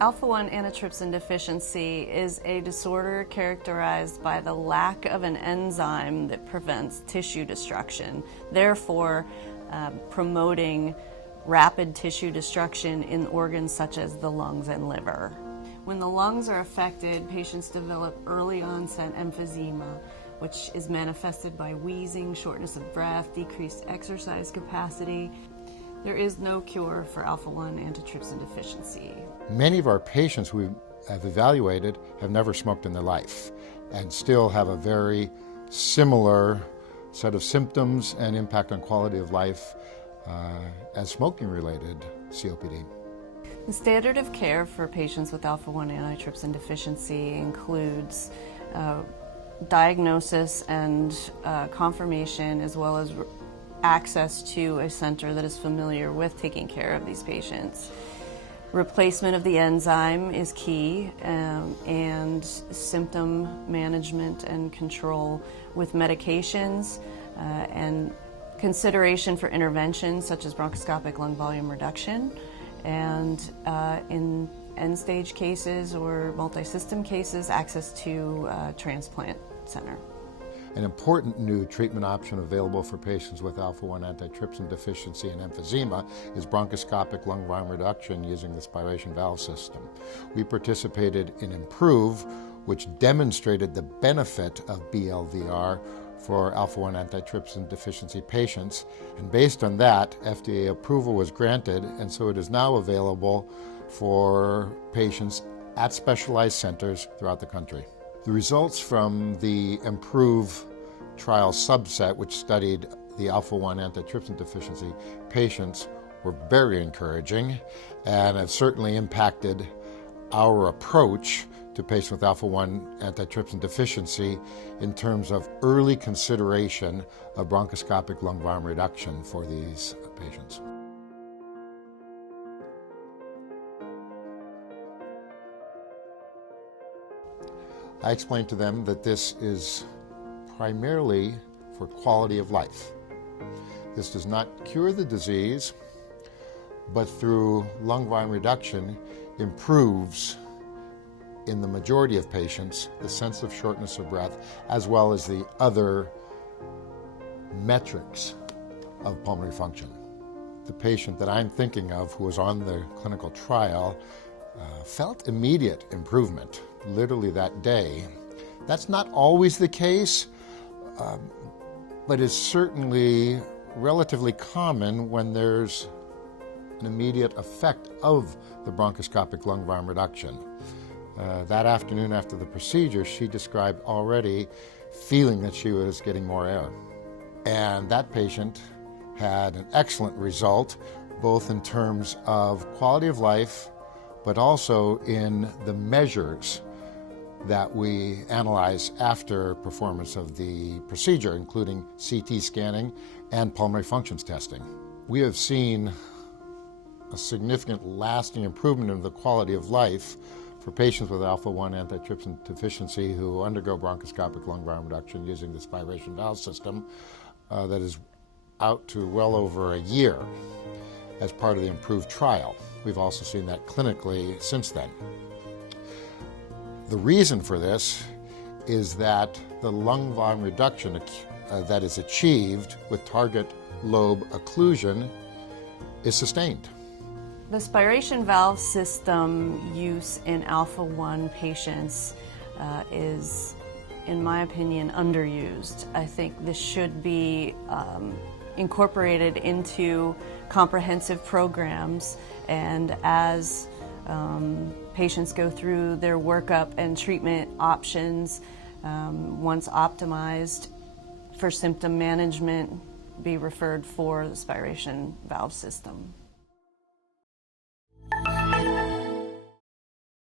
Alpha-1 antitrypsin deficiency is a disorder characterized by the lack of an enzyme that prevents tissue destruction, therefore promoting rapid tissue destruction in organs such as the lungs and liver. When the lungs are affected, patients develop early onset emphysema, which is manifested by wheezing, shortness of breath, decreased exercise capacity. There is no cure for Alpha-1 antitrypsin deficiency. Many of our patients we have evaluated have never smoked in their life and still have a very similar set of symptoms and impact on quality of life as smoking-related COPD. The standard of care for patients with Alpha-1 antitrypsin deficiency includes diagnosis and confirmation, as well as access to a center that is familiar with taking care of these patients. Replacement of the enzyme is key, and symptom management and control with medications, and consideration for interventions such as bronchoscopic lung volume reduction, and in end-stage cases or multi-system cases, access to a transplant center. An important new treatment option available for patients with Alpha-1 antitrypsin deficiency and emphysema is bronchoscopic lung volume reduction using the spiration valve system. We participated in IMPROVE, which demonstrated the benefit of BLVR for Alpha-1 antitrypsin deficiency patients, and based on that, FDA approval was granted, and so it is now available for patients at specialized centers throughout the country. The results from the IMPROVE trial subset, which studied the Alpha-1 antitrypsin deficiency patients, were very encouraging and have certainly impacted our approach to patients with Alpha-1 antitrypsin deficiency in terms of early consideration of bronchoscopic lung volume reduction for these patients. I explained to them that this is primarily for quality of life. This does not cure the disease, but through lung volume reduction improves, in the majority of patients, the sense of shortness of breath, as well as the other metrics of pulmonary function. The patient that I'm thinking of who was on the clinical trial felt immediate improvement, literally that day. That's not always the case, but is certainly relatively common when there's an immediate effect of the bronchoscopic lung volume reduction. That afternoon after the procedure, she described already feeling that she was getting more air. And that patient had an excellent result, both in terms of quality of life, but also in the measures that we analyze after performance of the procedure, including CT scanning and pulmonary functions testing. We have seen a significant lasting improvement in the quality of life for patients with Alpha-1 antitrypsin deficiency who undergo bronchoscopic lung volume reduction using the spiration valve system that is out to well over a year as part of the IMPROVE trial. We've also seen that clinically since then. The reason for this is that the lung volume reduction that is achieved with target lobe occlusion is sustained. The spiration valve system use in Alpha-1 patients is, in my opinion, underused. I think this should be incorporated into comprehensive programs, and as patients go through their workup and treatment options, once optimized for symptom management, be referred for the spiration valve system.